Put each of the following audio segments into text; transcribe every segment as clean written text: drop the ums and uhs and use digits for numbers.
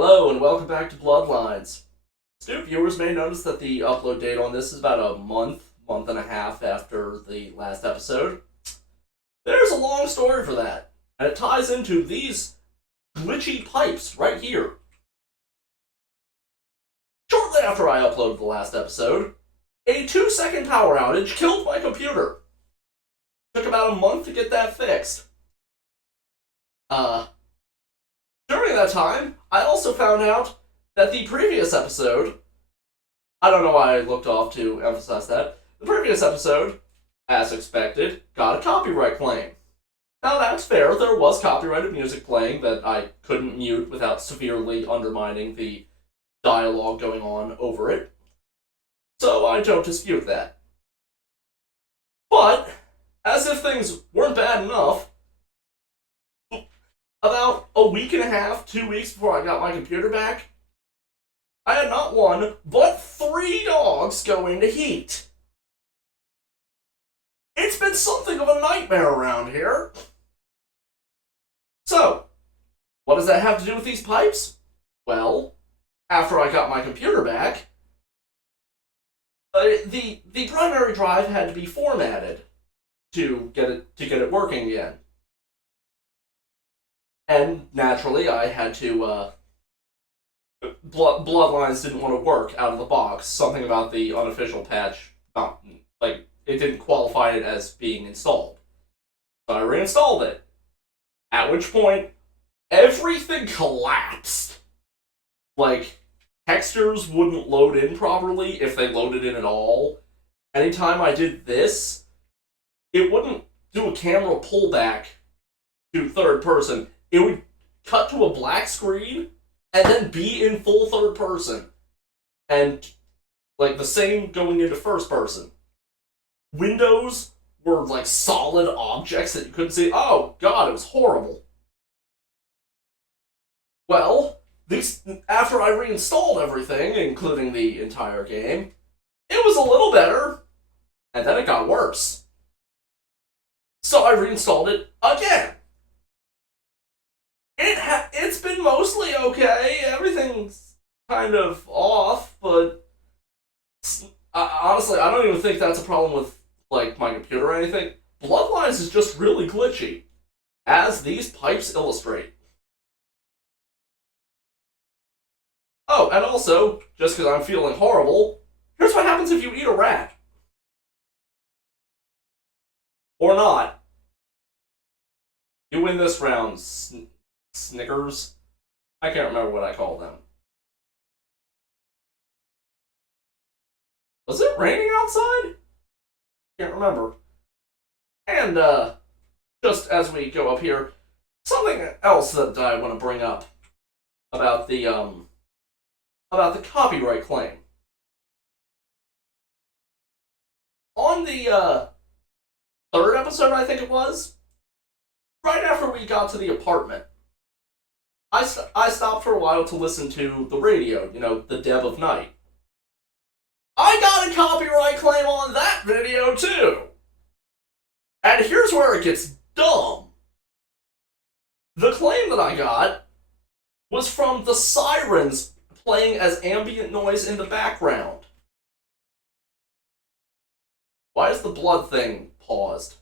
Hello and welcome back to Bloodlines. Stoop viewers may notice that the upload date on this is about a month and a half after the last episode. There's a long story for that, and it ties into these glitchy pipes right here. Shortly after I uploaded the last episode, a 2-second power outage killed my computer. Took about a month to get that fixed. During that time, I also found out that the previous episode, I don't know why I looked off to emphasize that, the previous episode, as expected, got a copyright claim. Now that's fair, there was copyrighted music playing that I couldn't mute without severely undermining the dialogue going on over it, so I don't dispute that. But, as if things weren't bad enough, about a week and a half, 2 weeks before I got my computer back, I had not one, but 3 dogs go into heat. It's been something of a nightmare around here. So, what does that have to do with these pipes? Well, after I got my computer back, the primary drive had to be formatted to get it working again. And naturally, I had to, Bloodlines didn't want to work out of the box. Something about the unofficial patch, it didn't qualify it as being installed. So I reinstalled it. At which point, everything collapsed. Like, textures wouldn't load in properly if they loaded in at all. Anytime I did this, it wouldn't do a camera pullback to third person. It would cut to a black screen and then be in full third person. And, the same going into first person. Windows were, solid objects that you couldn't see. Oh, God, it was horrible. Well, after I reinstalled everything, including the entire game, it was a little better, and then it got worse. So I reinstalled it again. It's been mostly okay. Everything's kind of off, but honestly, I don't even think that's a problem with my computer or anything. Bloodlines is just really glitchy, as these pipes illustrate. Oh, and also, just because I'm feeling horrible, here's what happens if you eat a rat. Or not. You win this round, Snickers? I can't remember what I called them. Was it raining outside? Can't remember. And, just as we go up here, something else that I want to bring up about the copyright claim. On the, third episode, I think it was, right after we got to the apartment, I stopped for a while to listen to the radio, the Dead of Night. I got a copyright claim on that video, too! And here's where it gets dumb. The claim that I got was from the sirens playing as ambient noise in the background. Why is the blood thing paused?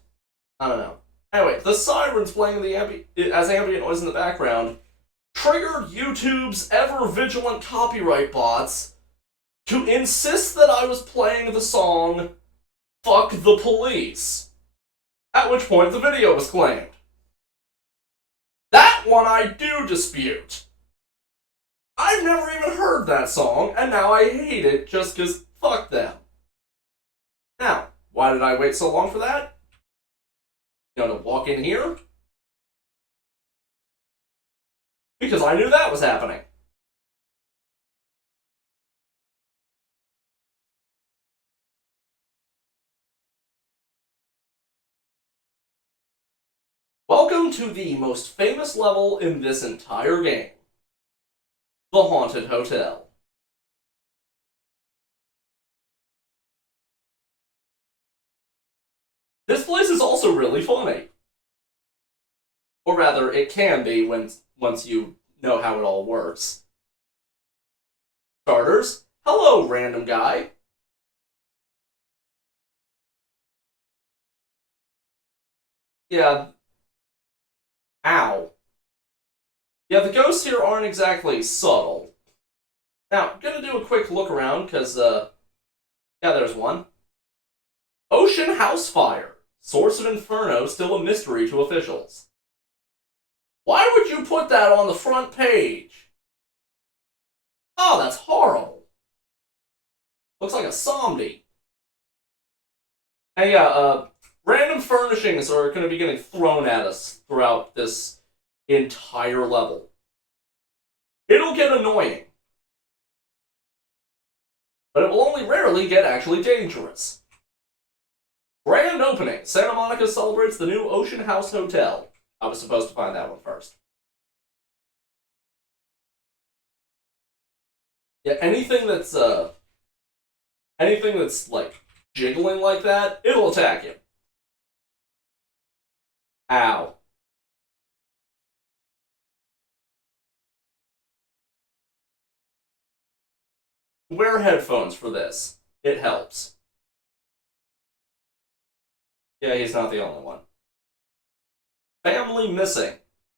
I don't know. Anyway, the sirens playing as ambient noise in the background triggered YouTube's ever-vigilant copyright bots to insist that I was playing the song Fuck the Police, at which point the video was claimed. That one I do dispute. I've never even heard that song, and now I hate it just because fuck them. Now, why did I wait so long for that? To walk in here? Because I knew that was happening. Welcome to the most famous level in this entire game. The Haunted Hotel. This place is also really funny. Or rather, it can be once you know how it all works. starters, hello, random guy. Yeah, ow. Yeah, the ghosts here aren't exactly subtle. Now, I'm gonna do a quick look around, because, yeah, there's one. Ocean House Fire. Source of Inferno still a mystery to officials. Why would you put that on the front page? Oh, that's horrible. Looks like a zombie. And yeah, random furnishings are going to be getting thrown at us throughout this entire level. It'll get annoying. But it will only rarely get actually dangerous. Grand opening. Santa Monica celebrates the new Ocean House Hotel. I was supposed to find that one first. Yeah, anything that's like jiggling like that, it'll attack you. Ow. Wear headphones for this. It helps. Yeah, he's not the only one. Family missing.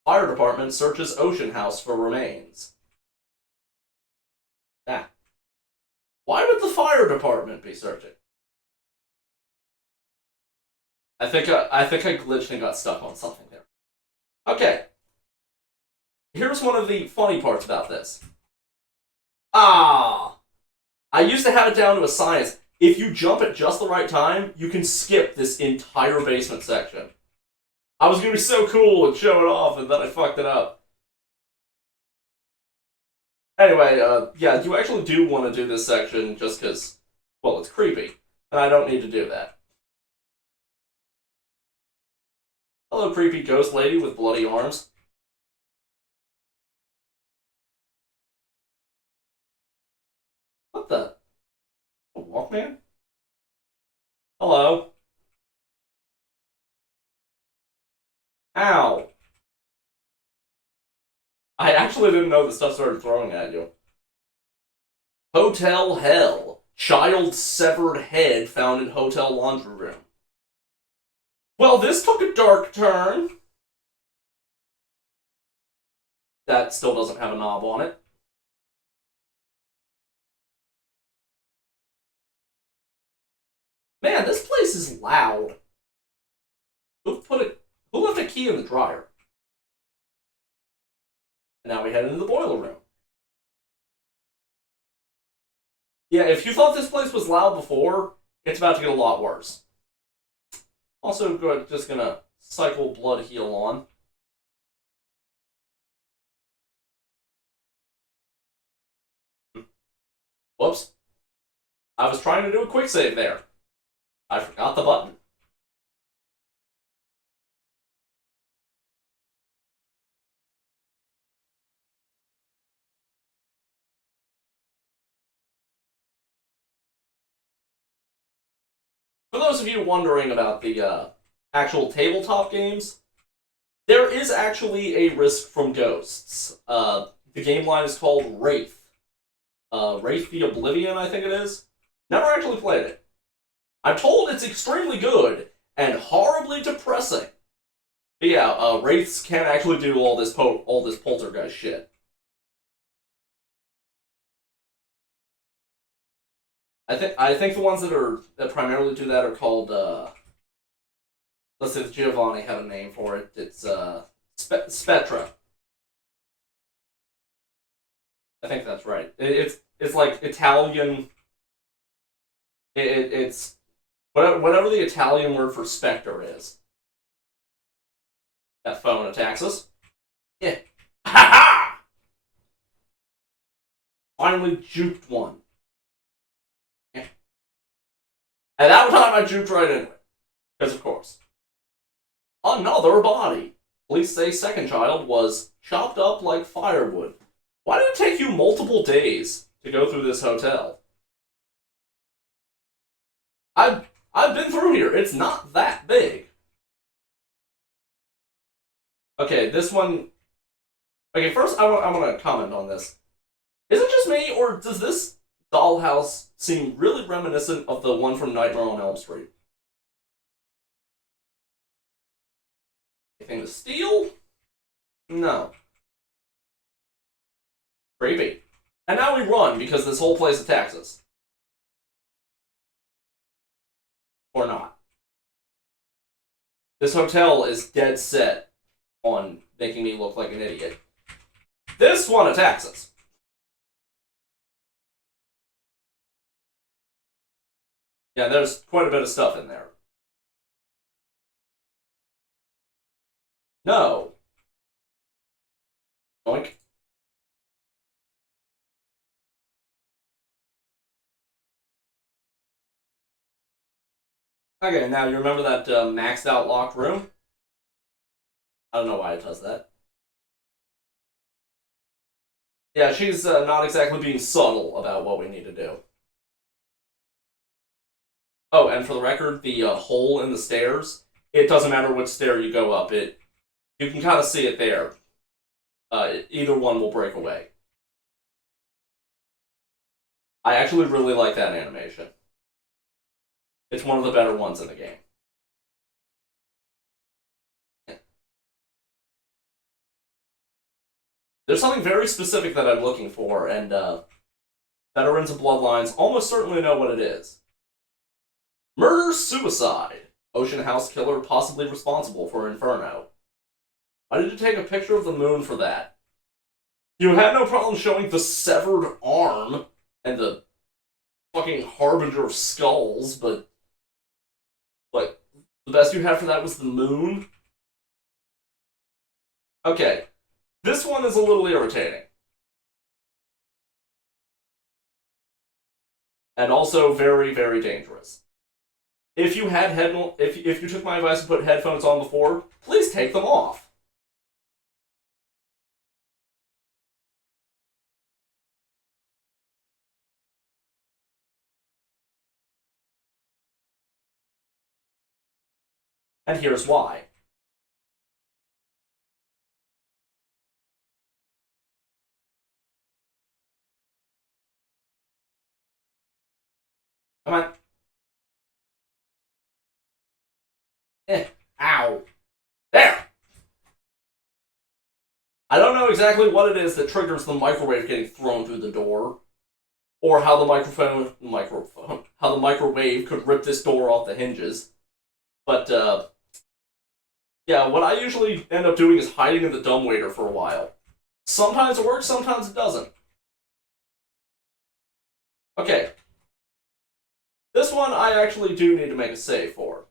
Fire department searches Ocean House for remains. Ah. Why would the fire department be searching? I think I glitched and got stuck on something there. Okay. Here's one of the funny parts about this. Ah! I used to have it down to a science. If you jump at just the right time, you can skip this entire basement section. I was gonna be so cool and show it off, and then I fucked it up. Anyway, yeah, you actually do want to do this section just because, well, it's creepy, and I don't need to do that. Hello, creepy ghost lady with bloody arms. What the? A Walkman? Hello? Ow. I actually didn't know the stuff started throwing at you. Hotel Hell. Child severed head found in hotel laundry room. Well, this took a dark turn. That still doesn't have a knob on it. Man, this place is loud. Who left a key in the dryer? And now we head into the boiler room. Yeah, if you thought this place was loud before, it's about to get a lot worse. Also, just gonna cycle blood heal on. Whoops. I was trying to do a quick save there. I forgot the button. For those of you wondering about the actual tabletop games, there is actually a risk from ghosts. The game line is called Wraith. Wraith the Oblivion, I think it is. Never actually played it. I'm told it's extremely good and horribly depressing. But yeah, Wraiths can actually do all this poltergeist shit. I think the ones that primarily do that are called let's see if Giovanni had a name for it. It's Spectra. I think that's right. It's like Italian. It's whatever the Italian word for specter is. That phone attacks us. Yeah. Ha ha! Finally juked one. Yeah. And that time I juked right into it. Because of course. Another body. Police say second child was chopped up like firewood. Why did it take you multiple days to go through this hotel? I've been through here. It's not that big. Okay, this one. Okay, first I want to comment on this. Is it just me, or does this dollhouse seem really reminiscent of the one from Nightmare on Elm Street? Anything to steal? No. Creepy. And now we run because this whole place attacks us. Or not. This hotel is dead set on making me look like an idiot. This one attacks us. Yeah, there's quite a bit of stuff in there. No. Oink. Okay, now you remember that maxed out locked room? I don't know why it does that. Yeah, she's not exactly being subtle about what we need to do. Oh, and for the record, the hole in the stairs, it doesn't matter which stair you go up, you can kind of see it there. Either one will break away. I actually really like that animation. It's one of the better ones in the game. There's something very specific that I'm looking for, and veterans of Bloodlines almost certainly know what it is. Murder-suicide. Ocean House Killer possibly responsible for Inferno. Why did you take a picture of the moon for that? You had no problem showing the severed arm and the fucking harbinger of skulls, but like, the best you had for that was the moon? Okay. This one is a little irritating. And also very, very dangerous. If you had if you took my advice and put headphones on before, please take them off. And here's why. Come on. Ow. There! I don't know exactly what it is that triggers the microwave getting thrown through the door, or how the how the microwave could rip this door off the hinges. But, yeah, what I usually end up doing is hiding in the dumbwaiter for a while. Sometimes it works, sometimes it doesn't. Okay. This one I actually do need to make a save for.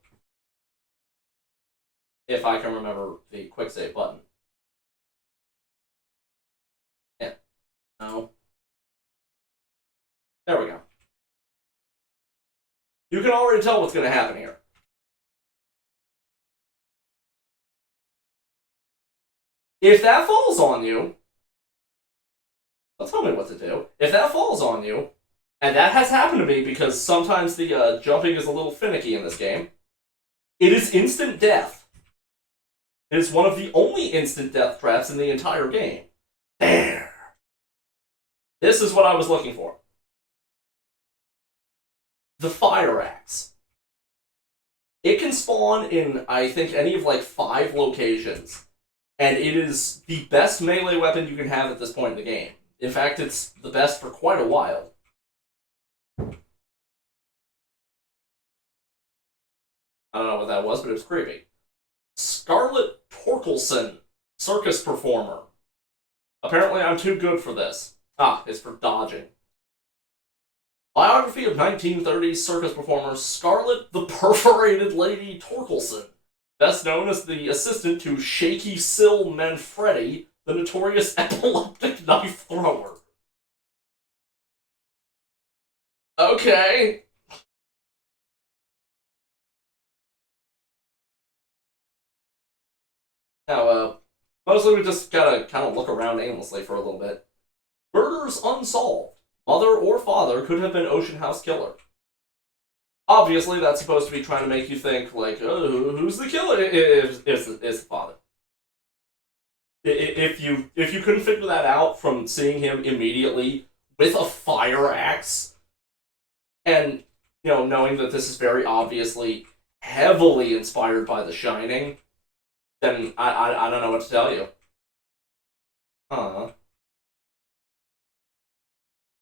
If I can remember the quick save button. Yeah. No. There we go. You can already tell what's going to happen here. If that falls on you, tell me what to do. If that falls on you, and that has happened to me because sometimes the jumping is a little finicky in this game, it is instant death. It is one of the only instant death traps in the entire game. There. This is what I was looking for. The fire axe. It can spawn in, I think, any of like 5 locations. And it is the best melee weapon you can have at this point in the game. In fact, it's the best for quite a while. I don't know what that was, but it was creepy. Scarlett Torkelson, circus performer. Apparently I'm too good for this. Ah, it's for dodging. Biography of 1930s circus performer Scarlett the Perforated Lady Torkelson, best known as the assistant to Shaky Sill Manfredi, the notorious epileptic knife thrower. Okay. Now, mostly we just gotta kind of look around aimlessly for a little bit. Murders unsolved. Mother or father could have been Ocean House Killer. Obviously, that's supposed to be trying to make you think, like, oh, who's the killer? It's the father. If you couldn't figure that out from seeing him immediately with a fire axe, and, knowing that this is very obviously heavily inspired by The Shining, then I don't know what to tell you. Huh.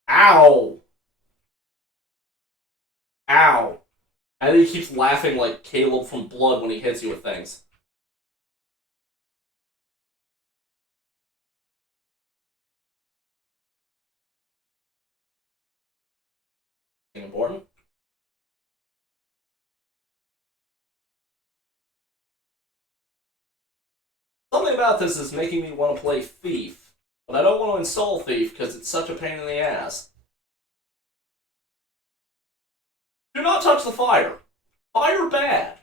Ow! Ow! And then he keeps laughing like Caleb from Blood when he hits you with things. Anything important? Something about this is making me want to play Thief, but I don't want to install Thief because it's such a pain in the ass. Do not touch the fire. Fire bad.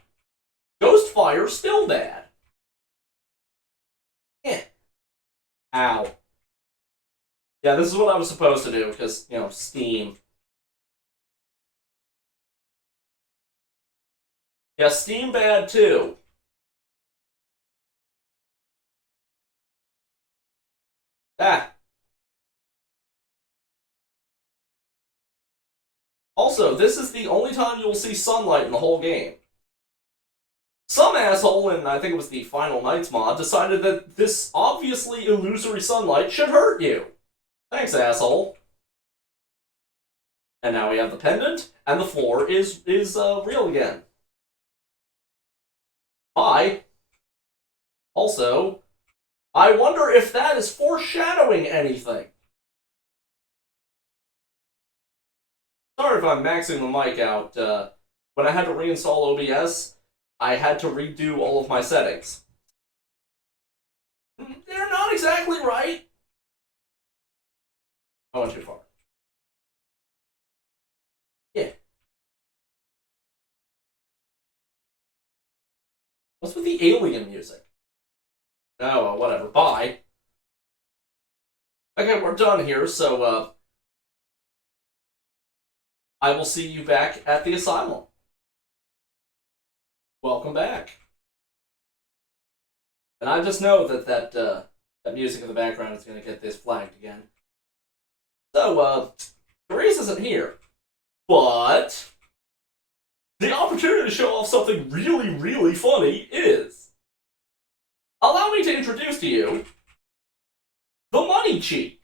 Ghost fire still bad. Eh. Ow. Yeah, this is what I was supposed to do, because, Steam. Yeah, Steam bad too. Ah. Also, this is the only time you'll see sunlight in the whole game. Some asshole, in I think it was the Final Nights mod, decided that this obviously illusory sunlight should hurt you. Thanks, asshole. And now we have the pendant, and the floor is real again. Bye. Also, I wonder if that is foreshadowing anything. Sorry if I'm maxing the mic out. When I had to reinstall OBS, I had to redo all of my settings. They're not exactly right. I went too far. Yeah. What's with the alien music? Oh, well, whatever. Bye. Okay, we're done here, so, I will see you back at the asylum. Welcome back. And I just know that music in the background is going to get this flagged again. So, Therese isn't here. But the opportunity to show off something really, really funny is. Allow me to introduce to you the money cheat.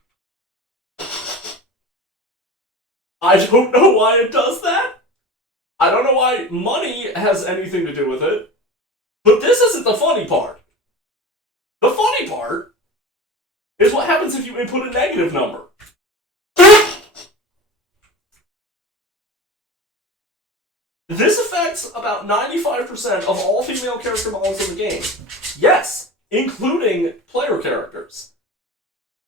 I don't know why it does that. I don't know why money has anything to do with it. But this isn't the funny part. The funny part is what happens if you input a negative number. This affects about 95% of all female character models in the game. Yes, including player characters.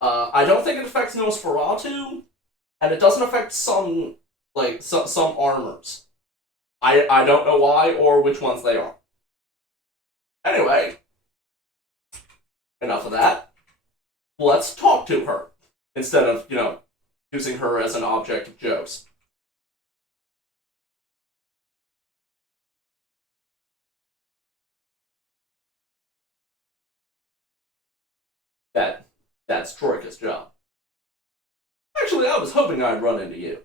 I don't think it affects Nosferatu, and it doesn't affect some armors. I don't know why or which ones they are. Anyway, enough of that. Let's talk to her instead of, using her as an object of jokes. That's Troika's job. Actually, I was hoping I'd run into you.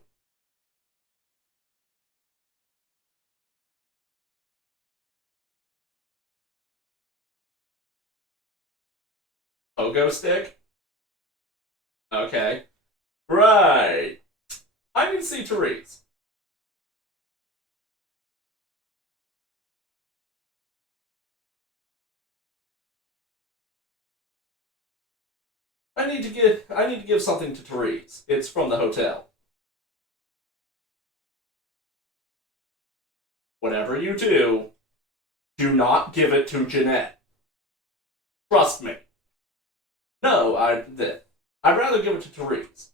Pogo stick? Okay. Right. I can see Therese. I need to give something to Therese. It's from the hotel. Whatever you do not give it to Jeanette. Trust me. No, I'd rather give it to Therese.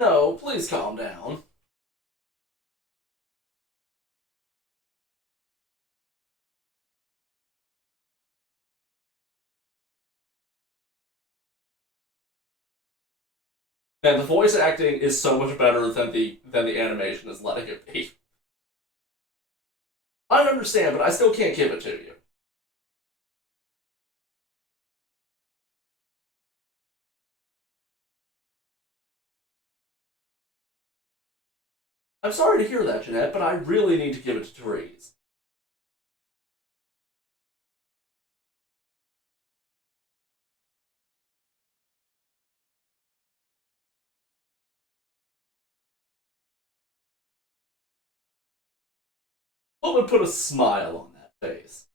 No, please calm down. Man, the voice acting is so much better than the animation is letting it be. I understand, but I still can't give it to you. I'm sorry to hear that, Jeanette, but I really need to give it to Therese. What would put a smile on that face?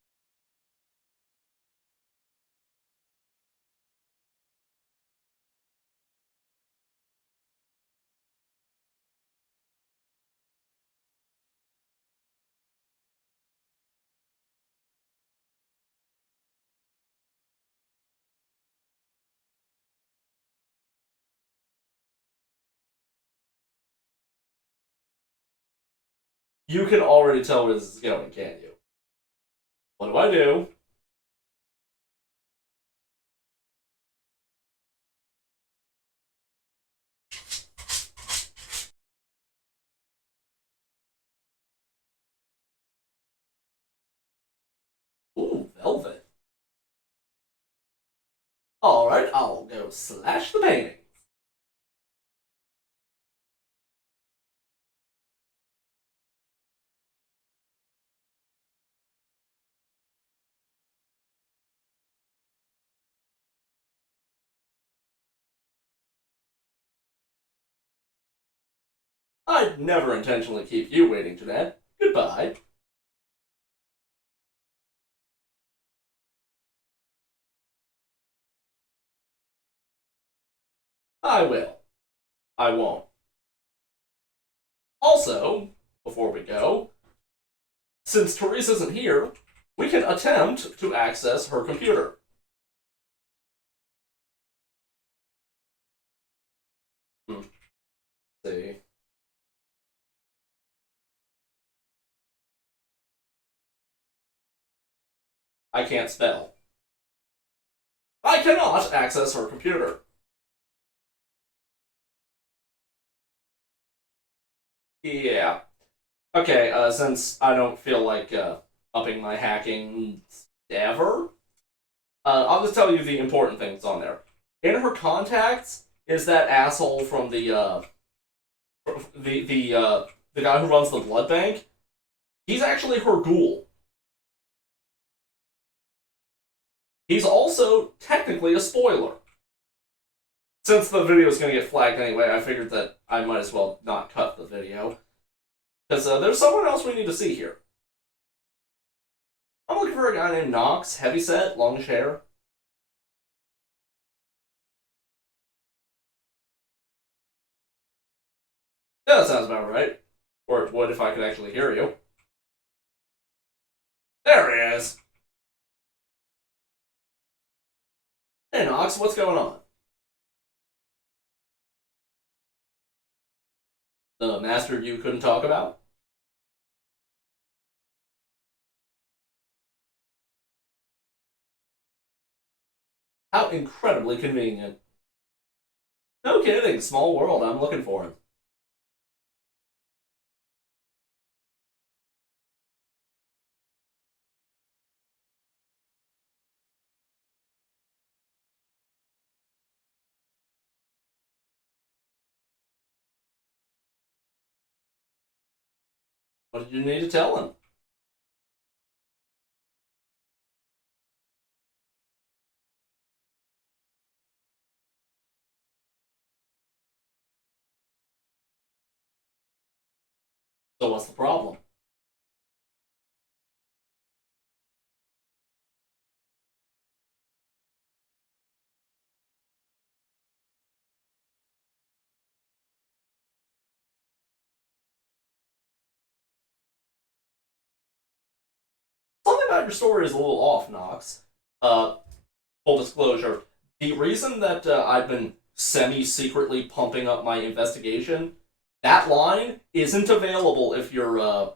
You can already tell where this is going, can't you? What do I do? Ooh, velvet. Alright, I'll go slash the painting. I'd never intentionally keep you waiting, Jeanette. Goodbye. I will. I won't. Also, before we go, since Therese isn't here, we can attempt to access her computer. Let's see. I can't spell. I cannot access her computer. Yeah. Okay, since I don't feel like upping my hacking ever, I'll just tell you the important things on there. In her contacts is that asshole from the guy who runs the blood bank. He's actually her ghoul. He's also technically a spoiler. Since the video is going to get flagged anyway, I figured that I might as well not cut the video. Because there's someone else we need to see here. I'm looking for a guy named Knox, heavyset, longish hair. Yeah, that sounds about right. Or it would if I could actually hear you. There he is. Hey Knox, what's going on? The master you couldn't talk about? How incredibly convenient. No kidding, small world, I'm looking for him. What did you need to tell him? So what's the problem? Something about your story is a little off, Knox. Uh, Full disclosure, the reason that I've been semi-secretly pumping up my investigation, that line isn't available if you're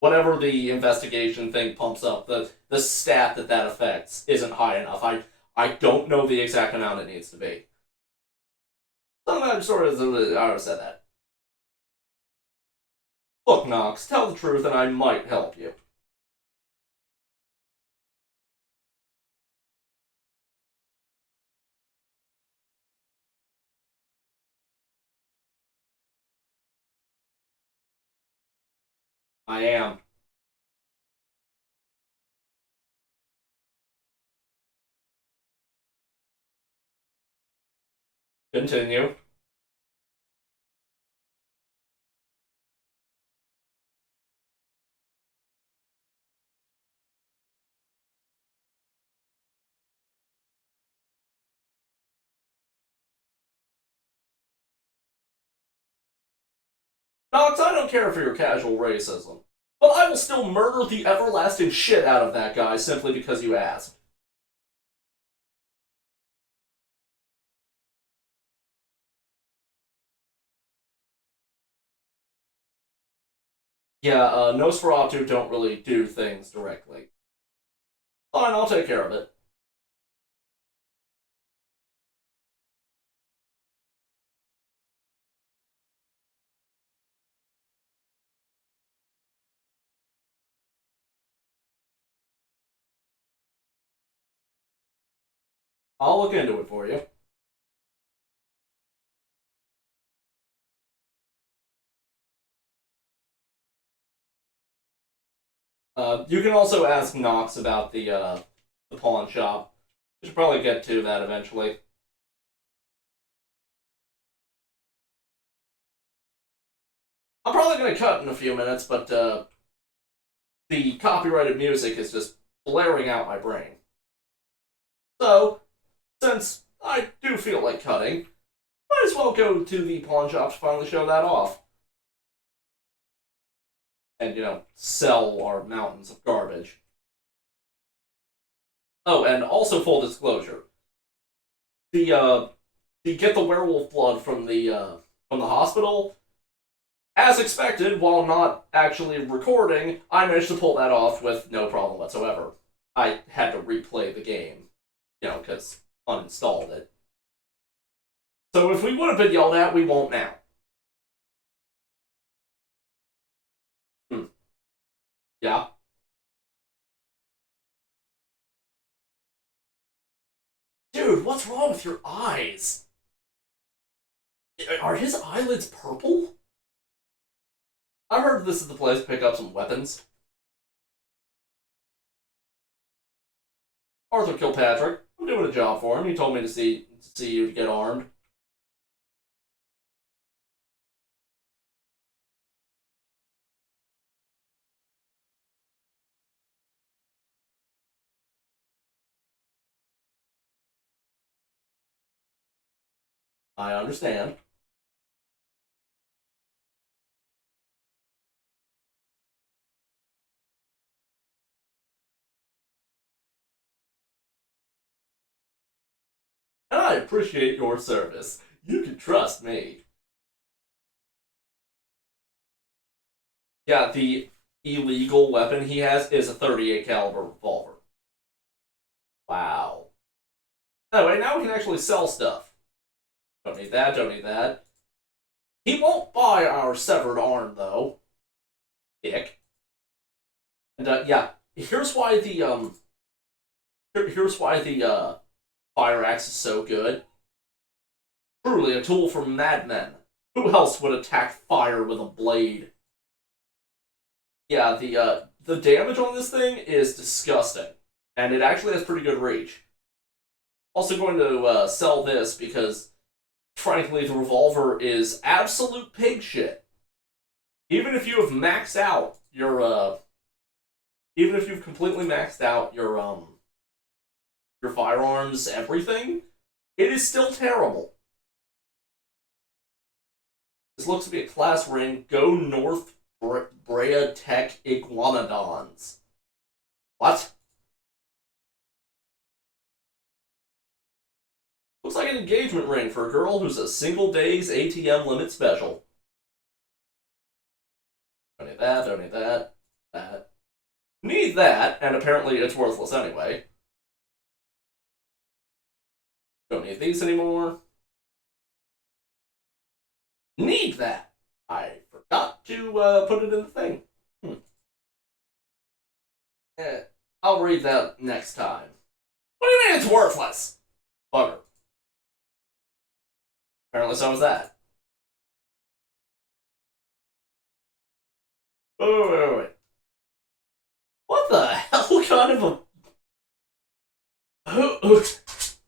whatever the investigation thing pumps up, the stat that affects isn't high enough. I don't know the exact amount it needs to be. Sometimes sort of, I already said that. Look, Knox, tell the truth and I might help you. I am. Continue. Knox, I don't care for your casual racism, but I will still murder the everlasting shit out of that guy simply because you asked. Yeah, Nosferatu don't really do things directly. Fine, I'll take care of it. I'll look into it for you. You can also ask Knox about the pawn shop. We should probably get to that eventually. I'm probably going to cut in a few minutes, but the copyrighted music is just blaring out my brain. So, since I do feel like cutting, might as well go to the pawn shop to finally show that off. And, sell our mountains of garbage. Oh, and also full disclosure. The get the werewolf blood from the hospital, as expected, while not actually recording, I managed to pull that off with no problem whatsoever. I had to replay the game, because uninstalled it. So if we would have been yelled at, we won't now. Hmm. Yeah. Dude, what's wrong with your eyes? Are his eyelids purple? I heard this is the place to pick up some weapons. Arthur Kilpatrick. I'm doing a job for him. He told me to see you get armed. I understand. And I appreciate your service. You can trust me. Yeah, the illegal weapon he has is a 38 caliber revolver. Wow. Anyway, now we can actually sell stuff. Don't need that, don't need that. He won't buy our severed arm, though. Dick. And, yeah, here's why the fire axe is so good. Truly a tool for madmen. Who else would attack fire with a blade? Yeah, the damage on this thing is disgusting, and it actually has pretty good reach. Also going to sell this because, frankly, the revolver is absolute pig shit. Even if you have maxed out even if you've completely maxed out your firearms, everything, it is still terrible. This looks to be a class ring. Go North Brea Tech Iguanodons. What? Looks like an engagement ring for a girl who's a single day's ATM limit special. Don't need that, don't need that, that. Need that, and apparently it's worthless anyway. Don't need these anymore. Need that. I forgot to put it in the thing. I'll read that next time. What do you mean it's worthless? Bugger. Apparently so was that. Wait. What the hell kind of a...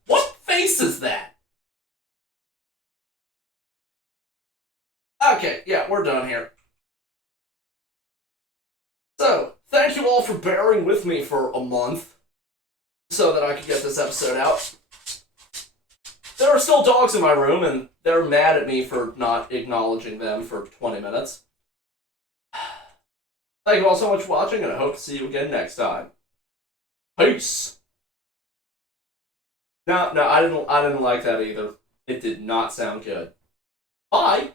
What face is that? Okay, yeah, we're done here. So, thank you all for bearing with me for a month so that I could get this episode out. There are still dogs in my room, and they're mad at me for not acknowledging them for 20 minutes. Thank you all so much for watching, and I hope to see you again next time. Peace! No, I didn't like that either. It did not sound good. Bye!